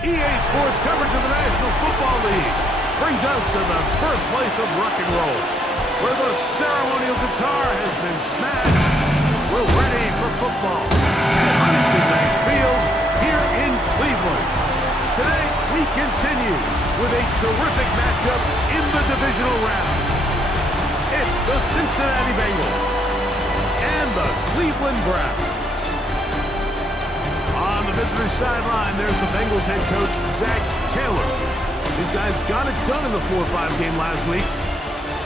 EA Sports coverage of the National Football League brings us to the birthplace of rock and roll, where the ceremonial guitar has been smashed. We're ready for football at Huntington Bank Field here in Cleveland. Today, we continue with a terrific matchup in the divisional round. It's the Cincinnati Bengals and the Cleveland Browns. On the visitor's sideline, there's the Bengals head coach, Zac Taylor. These guys got it done in the 4-5 game last week.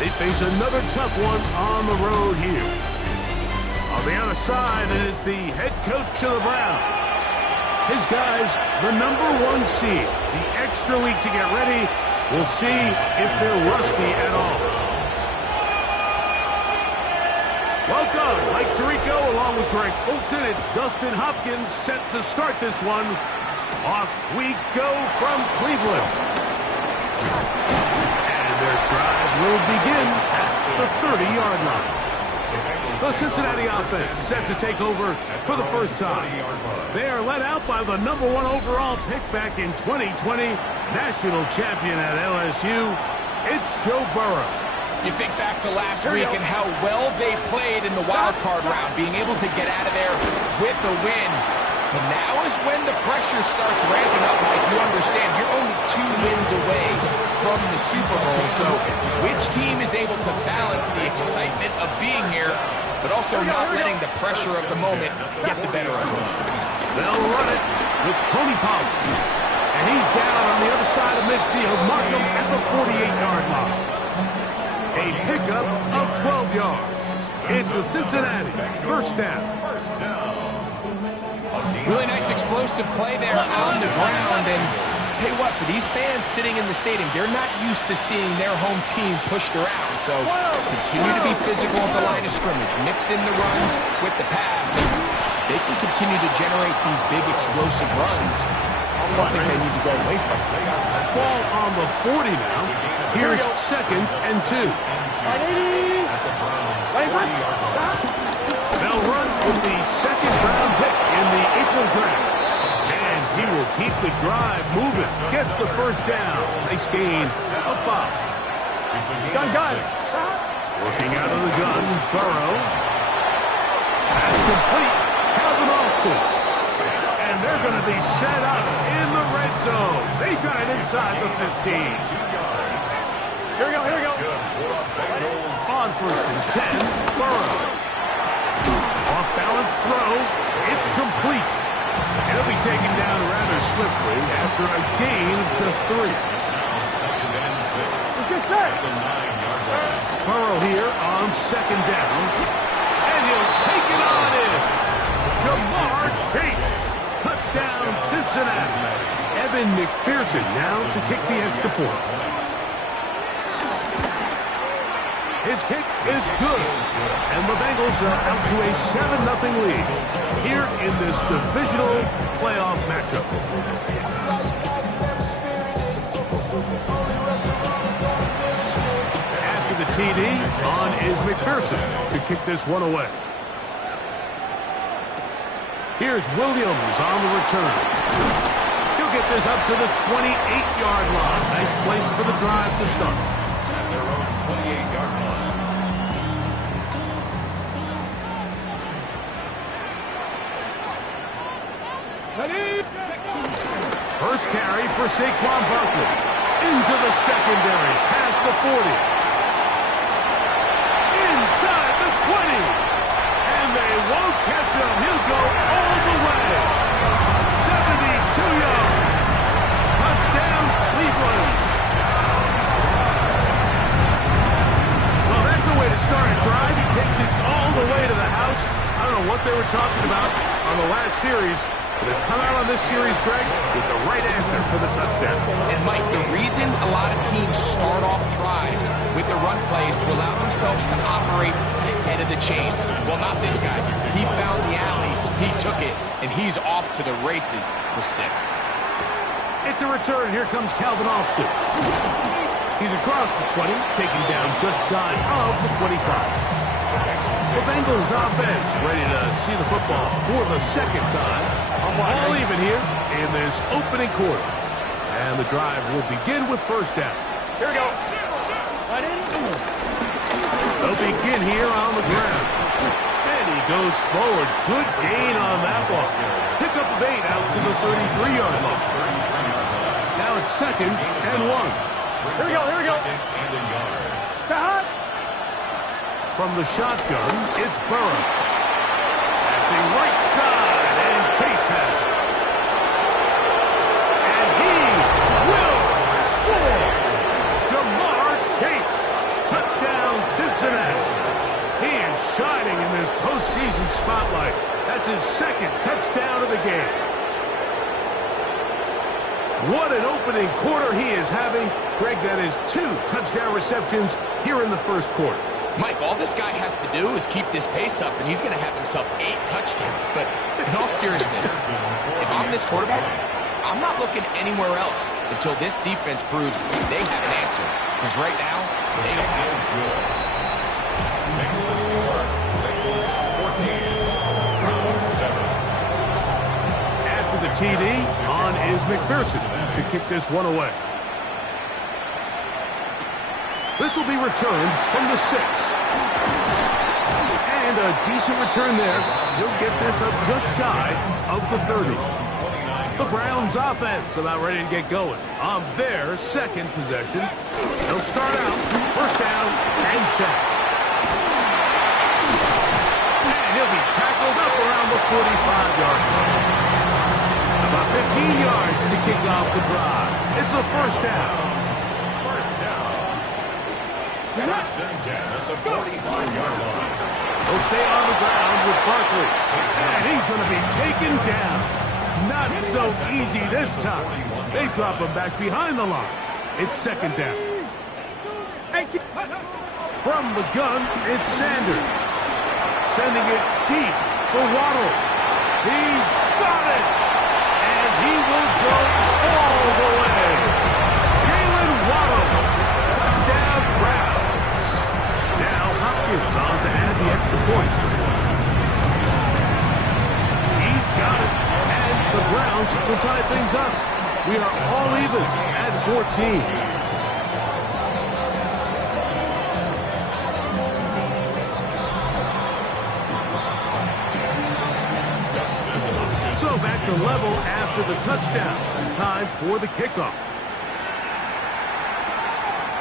They face another tough one on the road here. On the other side is the head coach of the Browns. His guys, the #1 seed. The extra week to get ready. We'll see if they're rusty at all. Welcome, Mike Tirico, along with Greg Olsen. It's Dustin Hopkins set to start this one. Off we go from Cleveland. And their drive will begin at the 30-yard line. The Cincinnati offense set to take over for the first time. They are led out by the #1 overall pick back in 2020, national champion at LSU. It's Joe Burrow. You think back to last week and how well they played in the wild card round, being able to get out of there with a win. But now is when the pressure starts ramping up, Mike. You understand, you're only 2 wins away from the Super Bowl. So which team is able to balance the excitement of being here, but also not letting the pressure of the moment get the better of them? They'll run it with Tony Pollard. And he's down on the other side of midfield. Mark him at the 48-yard line. A pickup of 12 yards. It's a Cincinnati first down. Really nice explosive play there on the ground. And tell you what, for these fans sitting in the stadium, they're not used to seeing their home team pushed around. So continue to be physical at the line of scrimmage. Mix in the runs with the pass. And they can continue to generate these big explosive runs. I don't think they need to go away from it. Ball on the 40 now. Here's 2nd and 2. They'll run with the 2nd-round pick in the April draft. And he will keep the drive moving. Gets the first down. Nice gain of 5. Gun. Working out of the gun, Burrow. That's complete. Calvin Austin. And they're going to be set up in the red zone. They got it inside the 15. Here we go. On 1st and 10, Burrow. Off-balance throw. It's complete. And it'll be taken down rather swiftly after a gain of just 3. Burrow here on 2nd down. And he'll take it on in. Jamar Chase. Touchdown, Cincinnati. Evan McPherson now to kick the extra point. His kick is good. And the Bengals are out to a 7-0 lead here in this divisional playoff matchup. After the TD, on is McPherson to kick this one away. Here's Williams on the return. He'll get this up to the 28-yard line. Nice place for the drive to start. At their own 28-yard line. First carry for Saquon Barkley. Into the secondary, past the 40. Inside the 20. And they won't catch him. He'll go all the way. 72 yards. Touchdown, Cleveland. Well, that's a way to start a drive. He takes it all the way to the house. I don't know what they were talking about on the last series. But they've come out on this series, Greg, with the right answer for the touchdown. And, Mike, the reason a lot of teams start off drives with the run plays to allow themselves to operate ahead of the chains. Well, not this guy. He found the alley, he took it, and he's off to the races for 6. It's a return. Here comes Calvin Austin. He's across the 20, taken down just shy of the 25. The Bengals offense ready to see the football for the 2nd time. All even here in this opening quarter. And the drive will begin with first down. Here we go. They'll begin here on the ground. And he goes forward. Good gain on that one. Pick up of 8 out to the 33-yard line. Now it's 2nd and 1. Here we go, here we go. From the shotgun, it's Burrow. Passing right side, and Chase has it. And he will score. Jamar Chase. Touchdown, Cincinnati. He is shining in this postseason spotlight. That's his 2nd touchdown of the game. What an opening quarter he is having. Greg, that is 2 touchdown receptions here in the first quarter. Mike, all this guy has to do is keep this pace up, and he's going to have himself 8 touchdowns. But in all seriousness, if I'm this quarterback, I'm not looking anywhere else until this defense proves they have an answer. Because right now, they don't have it. Makes the score. Bengals 14, round 7. After the TD, on is McPherson to kick this one away. This will be returned from the 6. And a decent return there. He'll get this up just shy of the 30. The Browns offense about ready to get going on their 2nd possession. They'll start out first down and check. And he'll be tackled up around the 45-yard line. About 15 yards to kick off the drive. It's a first down. At the 45-yard line. He'll stay on the ground with Barkley. And he's going to be taken down. Not so easy this time. They drop him back behind the line. It's 2nd down. From the gun, it's Sanders. Sending it deep for Waddle. He's got it. And he will go all the way. Jalen Waddle. Touchdown, Browns. Now Hopkins on to add the extra points. He's got it. And the Browns will tie things up. We are all even at 14. So back to level after the touchdown. Time for the kickoff.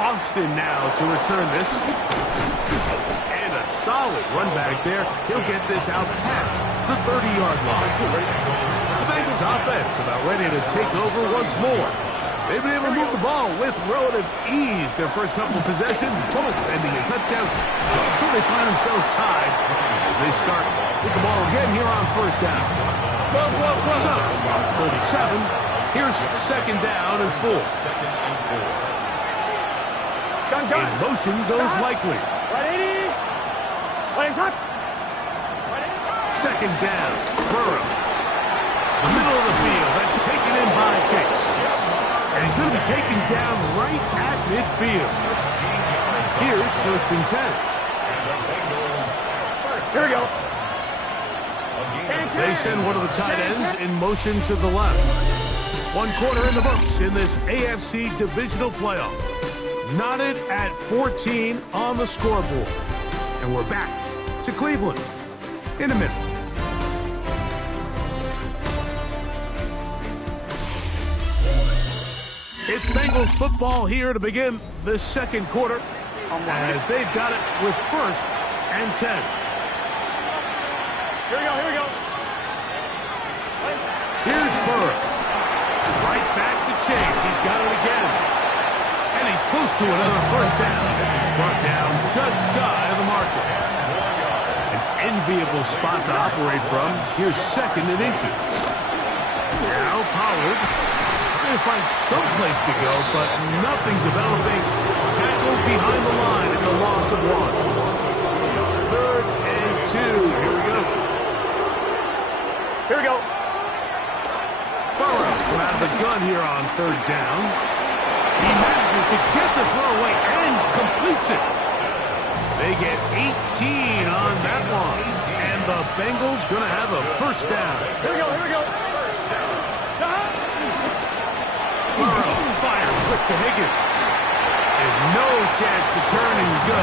Austin now to return this. And a solid run back there. He'll get this out past the 30-yard line. The Bengals offense about ready to take over once more. They've been able to move the ball with relative ease their first couple of possessions, both ending in touchdowns. Still they find themselves tied as they start with the ball again here on first down. So, 37, here's 2nd down and 4. In motion goes Likely. 2nd down, Burrow. The middle of the field, that's taken in by Chase. And he's going to be taken down right at midfield. Here's 1st and 10. Here we go. They send one of the tight ends in motion to the left. 1 quarter in the books in this AFC divisional playoff. Knotted at 14 on the scoreboard. And we're back to Cleveland in a minute. It's Bengals football here to begin the 2nd quarter as they've got it with 1st and 10. Here we go, here we go. Here's Burrow. Right back to Chase. He's got it again. And he's close to another first down. He's brought down just shy of the marker. An enviable spot to operate from. Here's 2nd and inches. Now Pollard trying to find some place to go, but nothing developing. Tackled behind the line. It's a loss of 1. 3rd and 2. Here we go. Here we go. Burrow from out of the gun here on 3rd down. He manages to get the throw away and completes it. They get 18 on that one. And the Bengals going to have a first down. Here we go, here we go. Burrow to Higgins. And no chance to turn and go.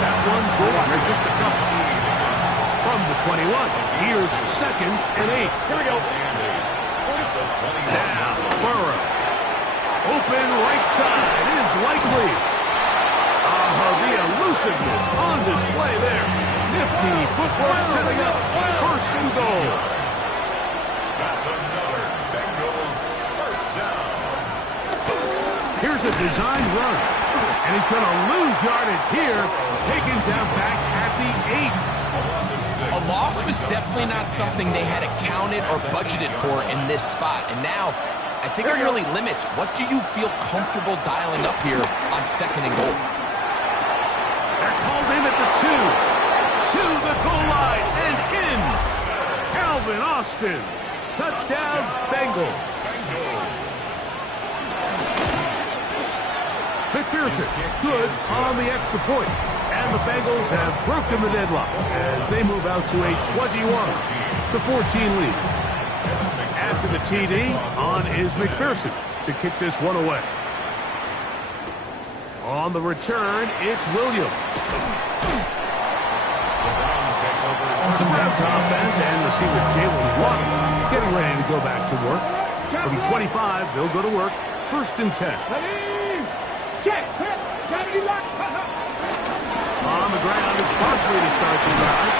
That one good for just a couple. From the 21, here's 2nd and 8. Here we go. Now, Burrow. Open right side is likely. The elusiveness on display there. Nifty footwork setting up 1st and goal. That's another Bengals first down. Here's a designed run. And he's going to lose yardage here. Taken down back at the 8. A loss was definitely not something they had accounted or budgeted for in this spot. And now, I think it really limits what do you feel comfortable dialing up here on 2nd and goal. They're called in at the 2. To the goal line and in. Calvin Austin. Touchdown, Bengals. McPherson, good on the extra point. And the Bengals have broken the deadlock as they move out to a 21-14 lead. After the TD, on is McPherson to kick this one away. On the return, it's Williams. The Browns offense and receiver Jalen Waddle getting ready to go back to work. From 25, they'll go to work. 1st and 10. On the ground, it's Barkley to start the drive.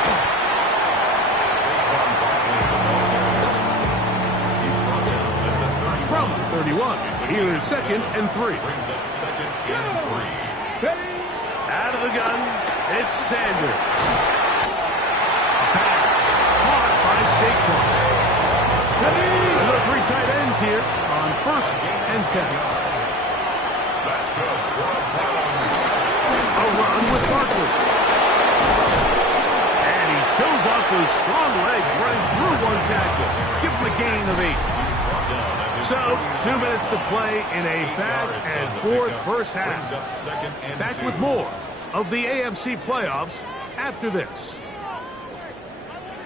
From 31, here's 2nd and 3. Out of the gun, it's Sanders. Pass, caught by Saquon. There are 3 tight ends here on 1st and 10. That's good. A run with Barkley. And he shows off those strong legs running through one tackle. Give him a gain of 8. So, 2 minutes to play in a back-and-forth first half. Back with more of the AFC playoffs after this.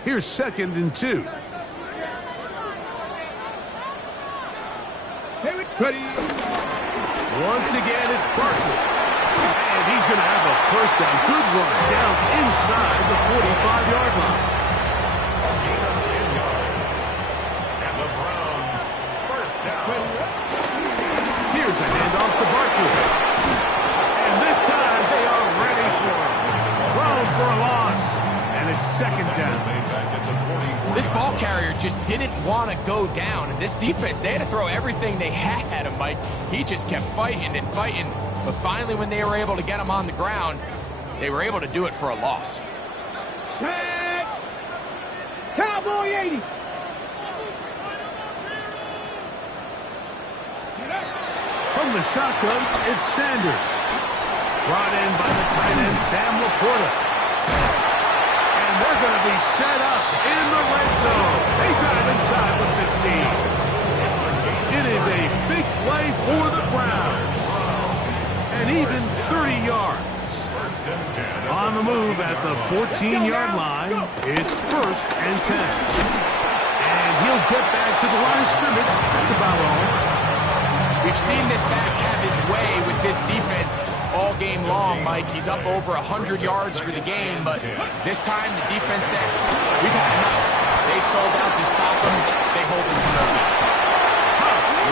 Here's 2nd and 2. Once again, it's Barkley. And he's going to have a first down. Good run down inside the 45-yard line. And the Browns first down. Here's a handoff to Barkley. And this time they are ready for it. Thrown for a loss. And it's 2nd down. This ball carrier just didn't want to go down. And this defense, they had to throw everything they had at him, Mike. He just kept fighting and fighting. But finally, when they were able to get him on the ground, they were able to do it for a loss. Cowboy 80. From the shotgun, it's Sanders. Brought in by the tight end, Sam Laporta. And they're going to be set up in the red zone. They got it inside the 15. It is a big play for the Browns. And even 30 yards. On the move at the 14-yard line, it's 1st and 10. And he'll get back to the line of scrimmage. That's about all. We've seen this back have his way with this defense all game long, Mike. He's up over 100 yards for the game, but this time the defense said, we've had enough. They sold out to stop him. They hold him to no good.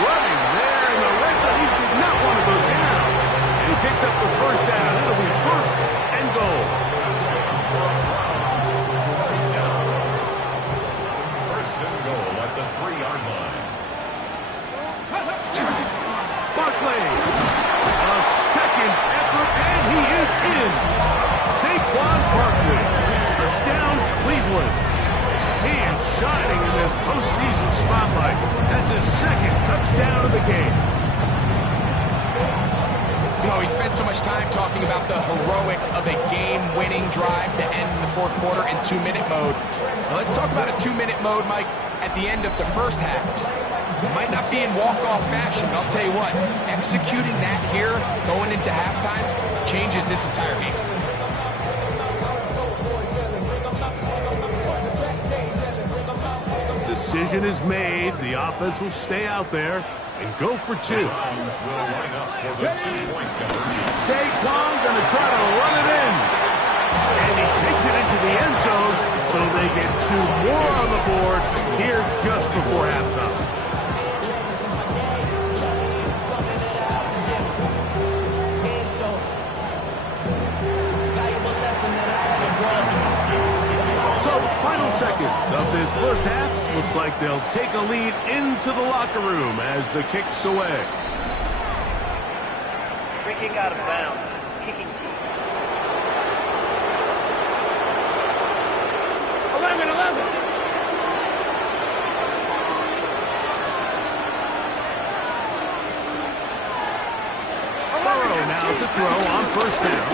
Running there in the red zone. He did not want to go down. And he picks up the first down. It'll be 1st and goal. First and goal at the 3-yard line. Barkley. A second effort, and he is in. Saquon Barkley. Touchdown, Cleveland. He is shining in this postseason spotlight. That's his 2nd touchdown of the game. You know, we spent so much time talking about the heroics of a game-winning drive to end the 4th quarter in 2-minute mode. Now let's talk about a 2-minute mode, Mike, at the end of the first half. It might not be in walk-off fashion, but I'll tell you what, executing that here, going into halftime, changes this entire game. Decision is made. The offense will stay out there. and go for two. Browns will line up for the two-point conversion. Saquon going to try to run it in. And he takes it into the end zone, so they get two more on the board here just before halftime. So, final seconds of this first half. Looks like they'll take a lead into the locker room as the kick's away. Free kick out of bounds. Kicking team. 11-11. Burrow now to throw on first down.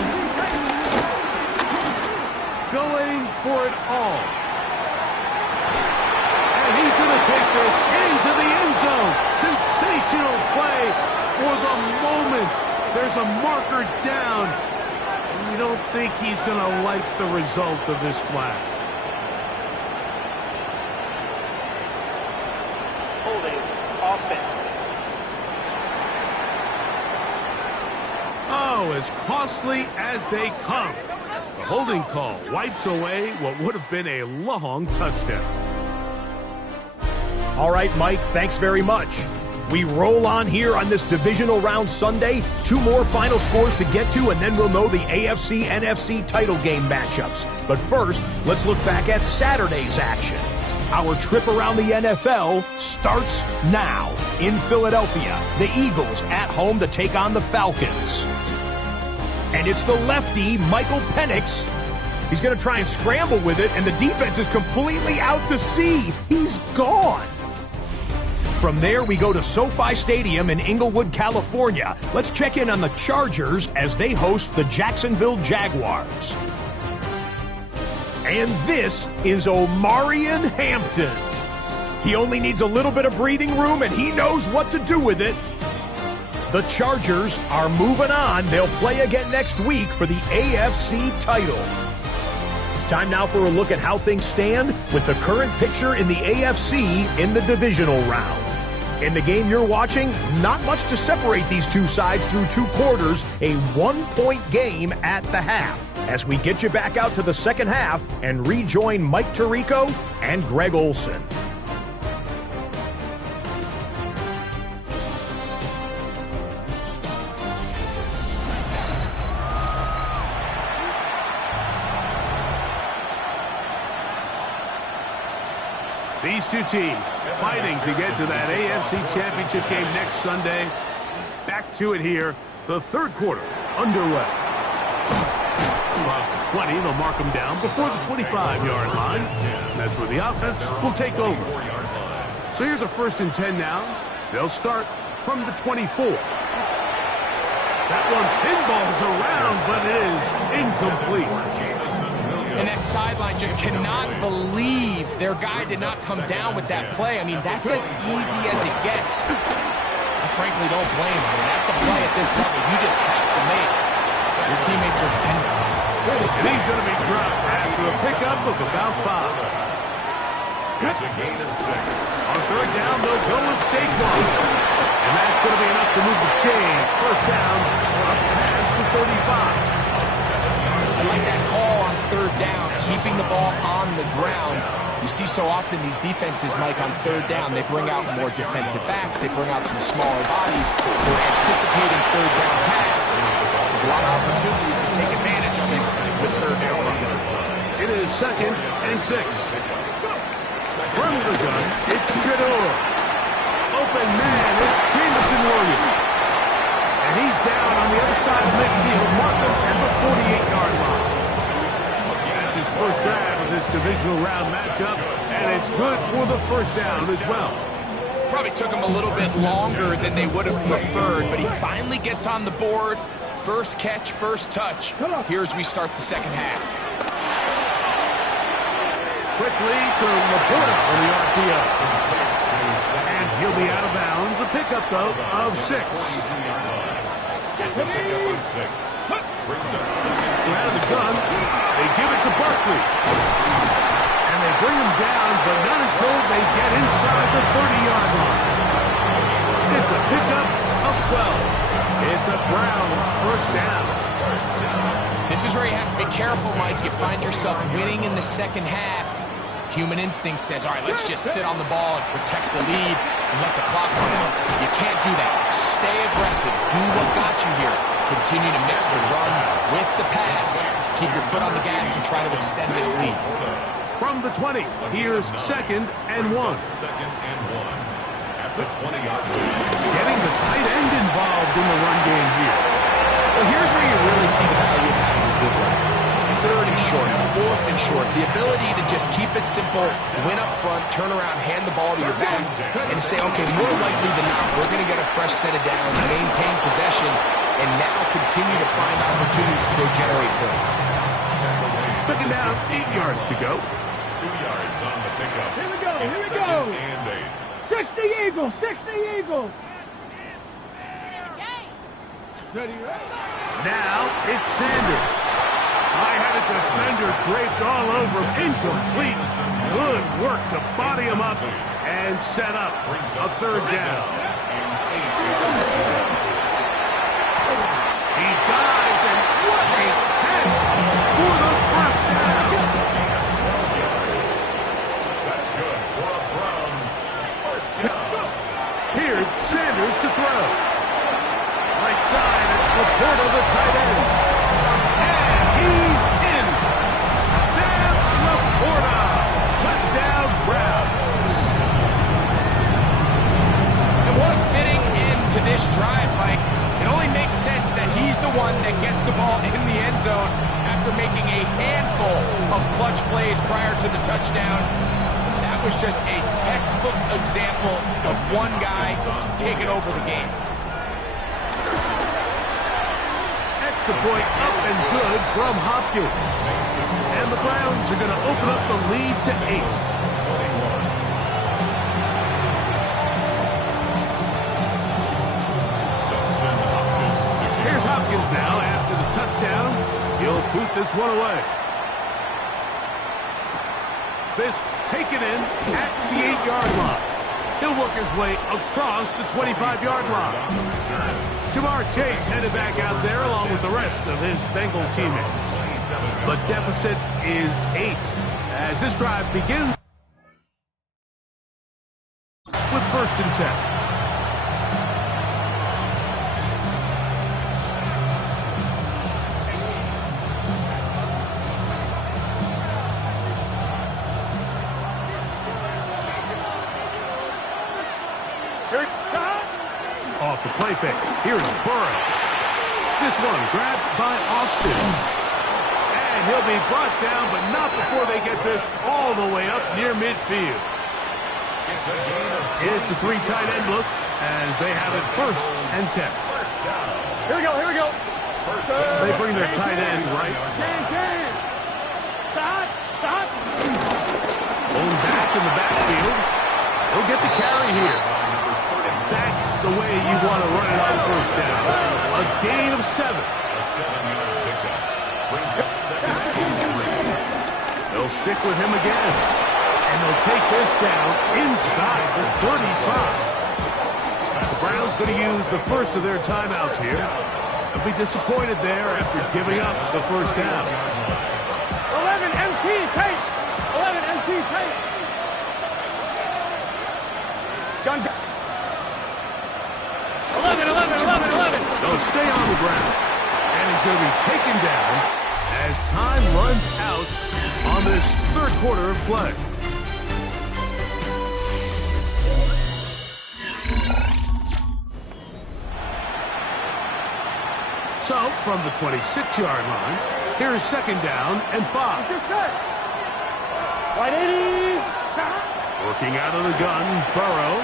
Going for it all. And he's going to take this into the end zone. Sensational play for the moment. There's a marker down. We don't think he's going to like the result of this flag. Holding. Offense. Oh, as costly as they come. The holding call wipes away what would have been a long touchdown. All right, Mike, thanks very much. We roll on here on this divisional round Sunday. Two more final scores to get to, and then we'll know the AFC-NFC title game matchups. But first, let's look back at Saturday's action. Our trip around the NFL starts now. In Philadelphia, the Eagles at home to take on the Falcons. And it's the lefty, Michael Penix. He's going to try and scramble with it, and the defense is completely out to sea. He's gone. From there, we go to SoFi Stadium in Inglewood, California. Let's check in on the Chargers as they host the Jacksonville Jaguars. And this is Omarion Hampton. He only needs a little bit of breathing room, and he knows what to do with it. The Chargers are moving on. They'll play again next week for the AFC title. Time now for a look at how things stand with the current picture in the AFC in the divisional round. In the game you're watching, not much to separate these two sides through two quarters, a one-point game at the half. As we get you back out to the second half and rejoin Mike Tirico and Greg Olson. These two teams fighting to get to that AFC Championship game next Sunday. Back to it here. The third quarter underway. Across the 20, they'll mark them down before the 25-yard line. That's where the offense will take over. So here's a 1st and 10 now. They'll start from the 24. That one pinballs around, but it is incomplete. And that sideline just cannot believe their guy did not come down with that play. I mean, that's as easy as it gets. I frankly don't blame him. That's a play at this level you just have to make. Your teammates are better. And he's going to be dropped after a pickup of about 5. It's a gain of 6. On third down, they'll go with Saquon. And that's going to be enough to move the chains. First down, up past the 35. I like that call on third down, keeping the ball on the ground. You see so often these defenses, Mike, on third down, they bring out more defensive backs. They bring out some smaller bodies. They're anticipating third down pass. There's a lot of opportunities to take advantage of it with third down. It is 2nd and 6. From the gun, it's Shedeur. Open man, it's Jameson Williams. And he's down on the other side of midfield, Markham at the 48-yard line. That's his first grab of this divisional round matchup, and it's good for the first down as well. Probably took him a little bit longer than they would have preferred, but he finally gets on the board. First catch, first touch. Here as we start the second half. Quickly to Laporta for the RPO. And he'll be out of bounds. A pickup, though, of 6. It's a pickup of 6. Brings up 2nd. Out of the gun, they give it to Barkley. And they bring him down, but not until they get inside the 30-yard line. It's a pickup of 12. It's a Browns first down. This is where you have to be careful, Mike. You find yourself winning in the second half. Human instinct says, all right, let's just sit on the ball and protect the lead and let the clock run out. You can't do that. Stay aggressive. Do what got you here. Continue to mix the run with the pass. Keep your foot on the gas and try to extend this lead. From the 20, here's 2nd and 1. 2nd and 1. At the 20-yard line. Getting the tight end involved in the run game here. Well, here's where you really see the value of having a good run. 3rd and short, 4th and short. The ability to just keep it simple, win up front, turn around, hand the ball to your back, and to say, okay, more likely than not, we're going to get a fresh set of downs, maintain possession, and now continue to find opportunities to go generate points. 2nd down, 8 yards to go. 2 yards on the pickup. Here we go, It's here we go. 2nd and 8. 60 Eagles, 60 Eagles. Ready, ready. Now it's Sanders. I had a defender draped all over him. Incomplete. Good work to body him up and set up a 3rd down. He dives, and what a catch for the first down. That's good for a Browns first down. Here's Sanders to throw. Right side, it's Laporta, the tight end. And he's in. Sam Laporta. Touchdown, Browns. And what a fitting end to this drive, Mike. It only makes sense that he's the one that gets the ball in the end zone after making a handful of clutch plays prior to the touchdown. That was just a textbook example of one guy taking over the game. Extra point up and good from Hopkins. And the Browns are going to open up the lead to 8. Here's Hopkins now after the touchdown. He'll boot this one away. This taken in at the 8-yard line. He'll work his way across the 25-yard line. Ja'Marr Chase headed back out there along with the rest of his Bengal teammates. The deficit is 8 as this drive begins with 1st and 10. Off the play fake. Here's Burrow. This one grabbed by Austin. And he'll be brought down, but not before they get this all the way up near midfield. It's a 3 tight end blitz as they have it 1st and 10. Here we go, here we go. They bring their tight end right. Stop. Going back in the backfield. He'll get the carry here. That's the way you want to run it on 1st down. A gain of 7. A 7-yard pickup. Brings up 2nd and 3. They'll stick with him again. And they'll take this down inside the 35. The Browns going to use the first of their timeouts here. They'll be disappointed there after giving up the 1st down. 11 MT tight. 11 MT tight. Gun. 11. They'll stay on the ground. And he's going to be taken down as time runs out on this 3rd quarter of play. So, from the 26-yard line, here is 2nd down and 5. White 80s. Working out of the gun, Burrow.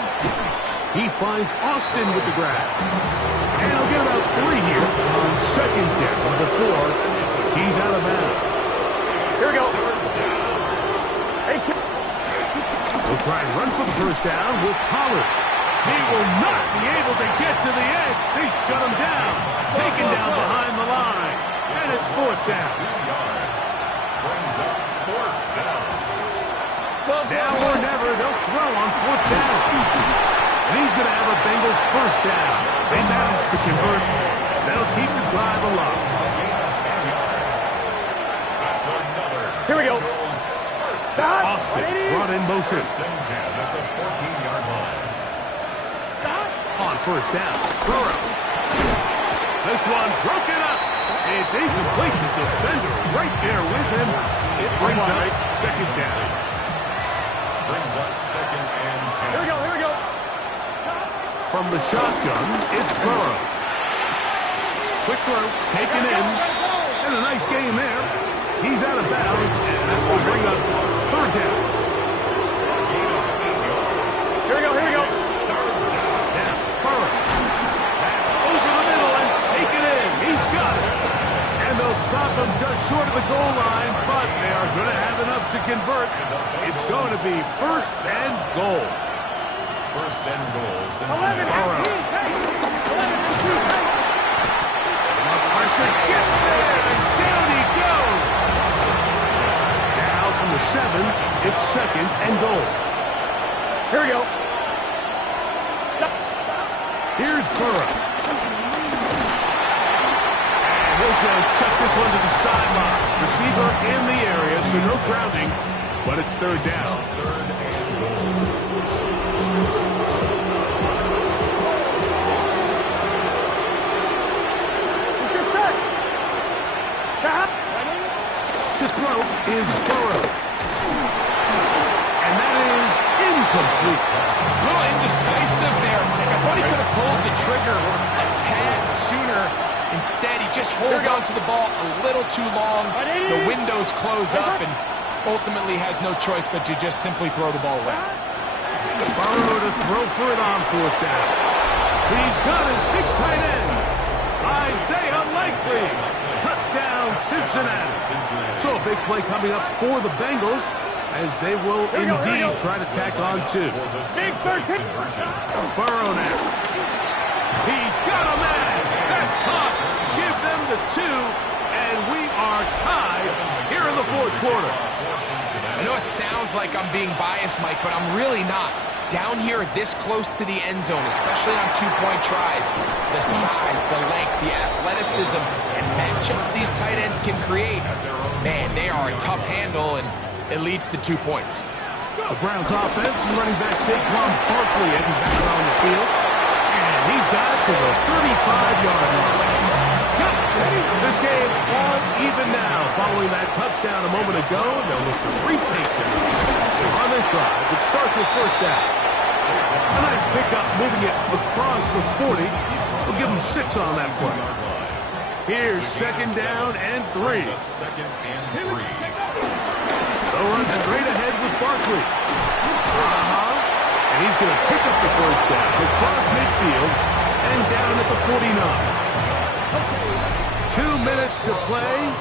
He finds Austin with the grab. And he'll get about 3 here on 2nd down before he's out of bounds. Here we go. We'll try and run for the 1st down with Pollard. He will not be able to get to the edge. They shut him down. Taken down behind the line. And it's 4th down. 2 yards. Brings up 4th down. Now or never, they'll throw on 4th down. And he's going to have a Bengals first down. They managed to convert. They'll keep the drive alive. Here we go. Stop. Austin brought in motion. First and 10 at the 14-yard line. On first down, Burrow. This one broken up. It's incomplete. The defender right there with him. It brings up second down. Brings up second and 10. Here we go. Here we go. From the shotgun, it's Burrow. Quick throw, taken in, and a nice game there. He's out of bounds, and that will bring up third down. Here we go. Here we go. Now, Burrow. That's over the middle and taken in. He's got it. And they'll stop him just short of the goal line, but they are going to have enough to convert. It's going to be first and goal. First and goal. 11 Burrow. MT pace. 11 MT pace. Pressure gets there, and down he goes. Now from the 7, it's second and goal. Here we go. Here's Burrow. And he'll just chuck this one to the sideline. Receiver in the area, so no grounding, but it's third down. Third and goal. To throw is Burrow. And that is incomplete. A little indecisive there. I thought he could have pulled the trigger a tad sooner. Instead, he just holds onto the ball a little too long. The windows close up and ultimately has no choice but to just simply throw the ball away. Burrow to throw for it on fourth down. He's got his big tight end, Isaiah Likely. Cut down Cincinnati. So a big play coming up for the Bengals as they will indeed try to tack on two. Big 13. Burrow now. He's got a man. That's caught. Give them the 2, and we are tied here in the fourth quarter. I know it sounds like I'm being biased, Mike, but I'm really not. Down here this close to the end zone, especially on two-point tries, the size, the length, the athleticism, and matchups these tight ends can create, man, they are a tough handle, and it leads to 2 points. The Browns offense and running back Saquon Barkley heading back around the field. And he's got it to the 35-yard line. This game all even now following that touchdown a moment ago. They'll look to retake them on this drive. It starts with first down. A nice pickup moving it across the 40. We'll give them 6 on that play. Here's second down and 3. Second and 3. They'll run straight ahead with Barkley. And he's going to pick up the first down across midfield and down at the 49. 2 minutes to play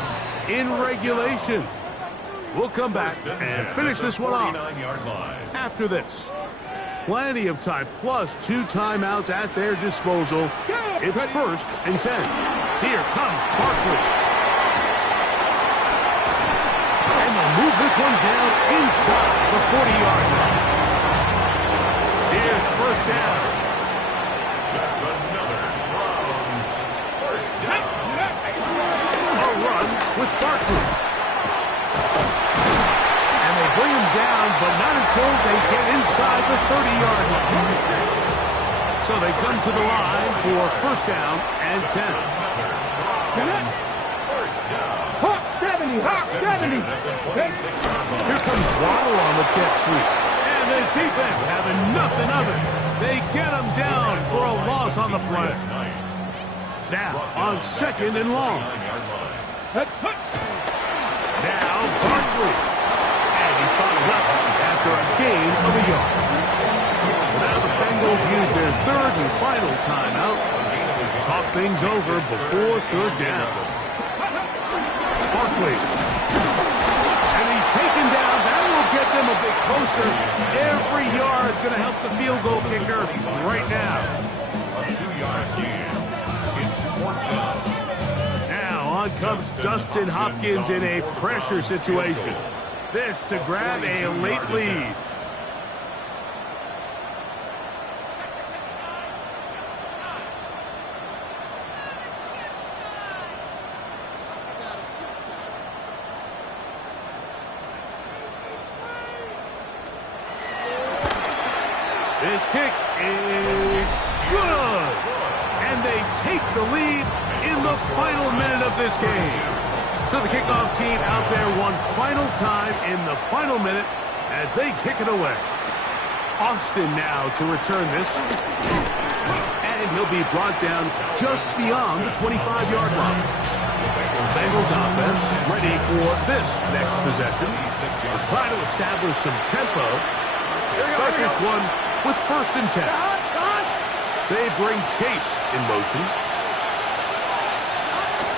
in regulation. We'll come back and finish this one off after this. Plenty of time, plus 2 timeouts at their disposal. It's first and 10. Here comes Barkley. And they'll move this one down inside the 40-yard line. Here's first down. That's another Browns first down. A run with Barkley. And they bring him down, but not until they get inside the 30-yard line. So they come to the line for first down and 10. First down. 70. 70. Here comes Waddle on the jet sweep. And his defense having nothing of it. They get him down for a loss on the play. Now on second and long. Now Barkley. And he's bottled up after a gain of a yard. So now the Bengals use their third and final timeout. Talk things over before third down. Barkley. And he's taken down. That will get them a bit closer. Every yard going to help the field goal kicker right now. A 2-yard gain. It's 4th down. Now on comes Dustin Hopkins in a pressure situation. This to grab a late lead. This kick is good. And they take the lead in the final minute of this game. So the kickoff team out there one final time in the final minute as they kick it away. Austin now to return this. And he'll be brought down just beyond the 25-yard line. Bengals offense ready for this next possession. We're trying to establish some tempo. Start this one with 1st and 10. They bring Chase in motion.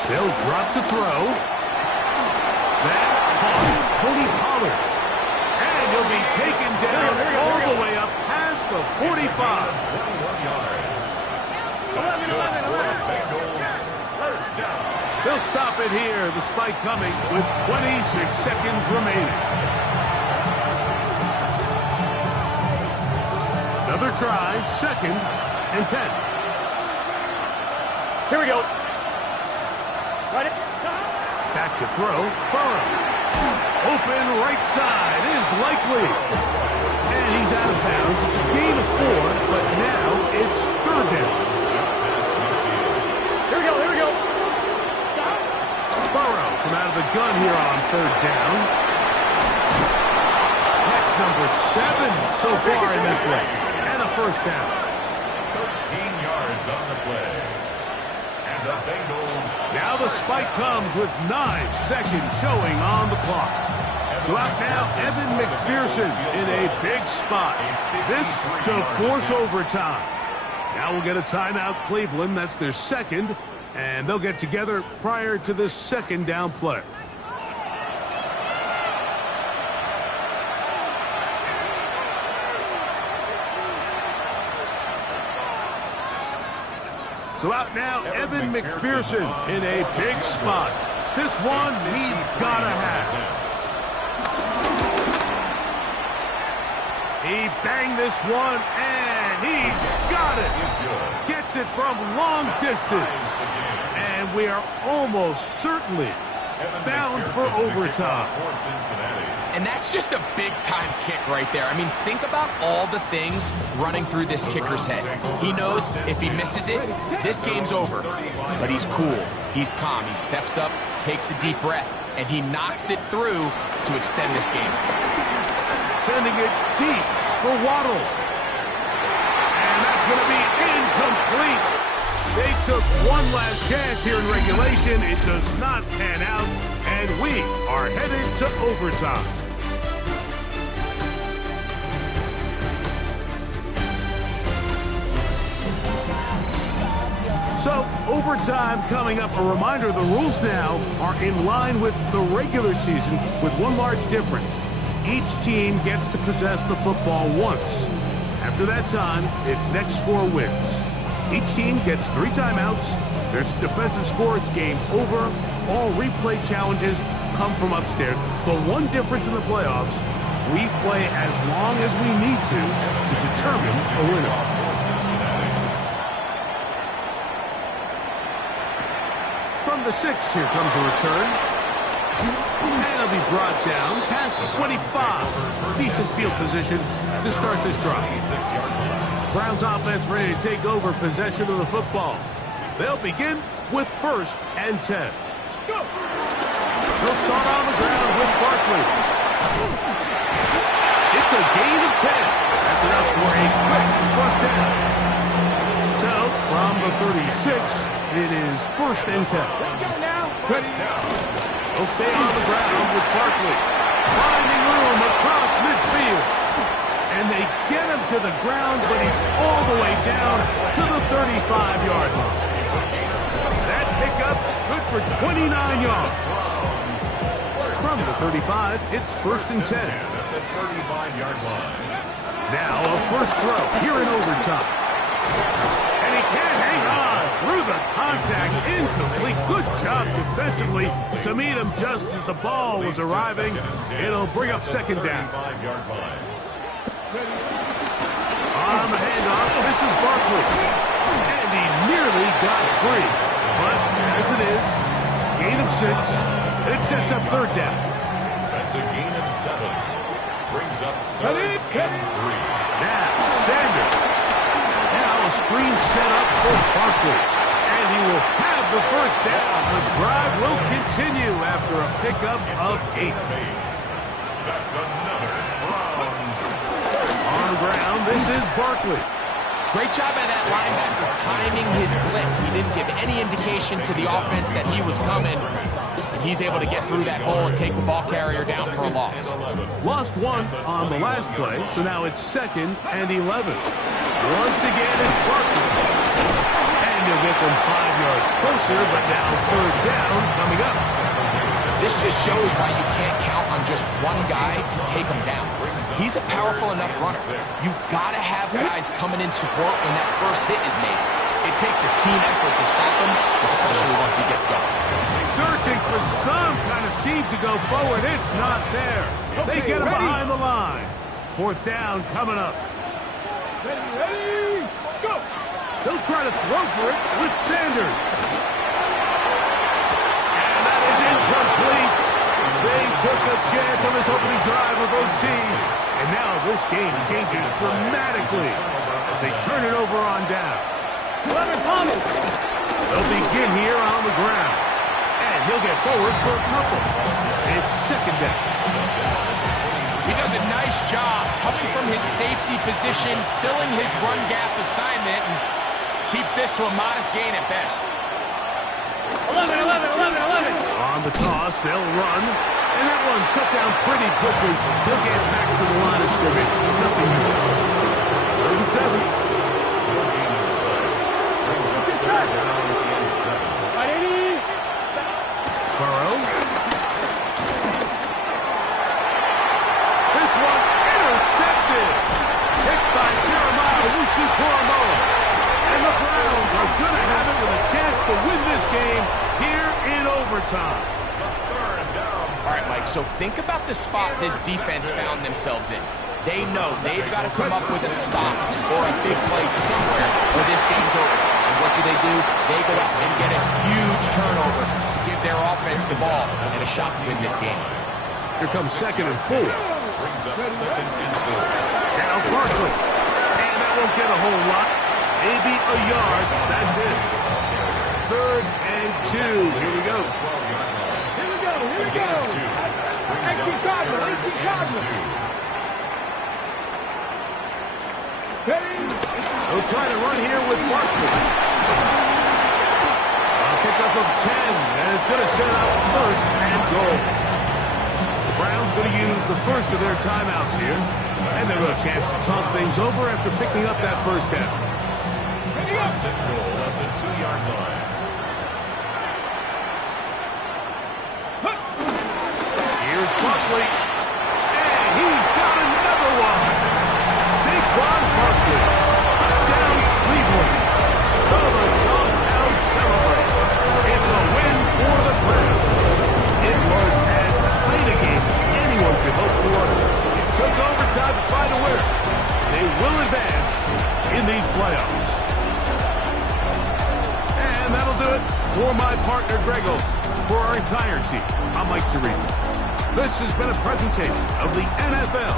They'll drop to throw. That caught Tony Pollard. And he'll be taken down all the way up past the 45. 21 yards. That's good for the Bengals. First down. They'll stop it here, the spike coming with 26 seconds remaining. Another try, 2nd and 10. Here we go. Right it. Back to throw, Burrow. Open right side is likely. And he's out of bounds. It's a gain of 4, but now it's 3rd down. Here we go, here we go. Burrow from out of the gun here on 3rd down. That's number 7 so far in this one. And a 1st down. 13 yards on the play. And the Bengals. Now the spike comes with 9 seconds showing on the clock. So out now, Evan McPherson in a big spot. This to force overtime. Now we'll get a timeout, Cleveland. That's their 2nd. And they'll get together prior to this 2nd down play. So out now, Evan McPherson in a big spot. This one he's got to have. He banged this one, and he's got it. Gets it from long distance. And we are almost certainly bound for overtime. And that's just a big-time kick right there. I mean, think about all the things running through this kicker's head. He knows if he misses it, this game's over. But he's cool. He's calm. He steps up, takes a deep breath, and he knocks it through to extend this game. Sending it deep for Waddle. And that's going to be incomplete. They took one last chance here in regulation. It does not pan out, and we are headed to overtime. So, overtime coming up. A reminder, the rules now are in line with the regular season with one large difference. Each team gets to possess the football once. After that time, its next score wins. Each team gets 3 timeouts. There's a defensive score. It's game over. All replay challenges come from upstairs. The one difference in the playoffs, we play as long as we need to determine a winner. From the 6, here comes a return. And it'll be brought down past the 25. Decent field position to start this drive. Browns offense ready to take over possession of the football. They'll begin with 1st and 10. They'll start on the ground with Barkley. It's a gain of 10. That's enough for a quick 1st down. So, from the 36, it is 1st and 10. Ready? They'll stay on the ground with Barkley. Finding room across midfield. And they get him to the ground, but he's all the way down to the 35-yard line. That pickup good for 29 yards. From the 35, it's 1st and 10. At the 35-yard line. Now a 1st throw here in overtime. And he can't hang on through the contact. Incomplete. Good job defensively to meet him just as the ball was arriving. It'll bring up 2nd down. On the handoff, this is Barkley. And he nearly got free. But as it is, gain of 6. It sets up 3rd down. That's a gain of 7. Brings up 3rd and 3. Now, Sanders. Now a screen set up for Barkley. And he will have the first down. The drive will continue after a pickup of 8. That's another Browns. On the ground, this is Barkley. Great job by that linebacker timing his blitz. He didn't give any indication to the offense that he was coming. And he's able to get through that hole and take the ball carrier down for a loss. Lost 1 on the last play, so now it's 2nd and 11. Once again, it's Barkley. And he'll get them 5 yards closer, but now 3rd down coming up. This just shows why you can't count on just one guy to take him down. He's a powerful enough runner. You gotta have guys coming in support when that first hit is made. It takes a team effort to stop him, especially once he gets going. Searching for some kind of seed to go forward. It's not there. They get him behind the line. 4th down coming up. Ready, let's go. They'll try to throw for it with Sanders. And that is incomplete. They took a chance on this opening drive of OT. And now this game changes dramatically as they turn it over on down. Thomas. They'll begin here on the ground. And he'll get forward for a couple. It's 2nd down. He does a nice job coming from his safety position, filling his run gap assignment, and keeps this to a modest gain at best. 11. On the toss, they'll run. And that one shut down pretty quickly. He'll get back to the line of scrimmage. Nothing new. 3rd and 7. Burrow. This one intercepted. Picked by Jeremiah Owusu-Koramoah. And the Browns are going to have it with a chance to win this game here in overtime. All right, Mike, so think about the spot this defense found themselves in. They know they've got to come up with a stop or a big play somewhere or this game's over. And what do? They go out and get a huge turnover to give their offense the ball and a shot to win this game. Here comes 2nd and 4. Brings up 2nd and 4. Now Barkley. And that won't get a whole lot. Maybe a yard. That's it. 3rd and 2. Here we go. Here we go. AC Cardinal. They'll try to run here with Barkley. A pickup of 10, and it's going to set up 1st and goal. The Browns going to use the first of their timeouts here, and they'll have a chance to talk things over after picking up that 1st down. First and goal at the 2-yard line. Here's Barkley, and he's got another one. Saquon Barkley, touchdown Cleveland. So the Dogtown celebrate. It's a win for the Browns. It was as tight a game as anyone could hope for. It took overtime to find a winner. They will advance in these playoffs. And that'll do it for my partner Greg Olsen. For our entire team, I'm Mike Theresa. This has been a presentation of the NFL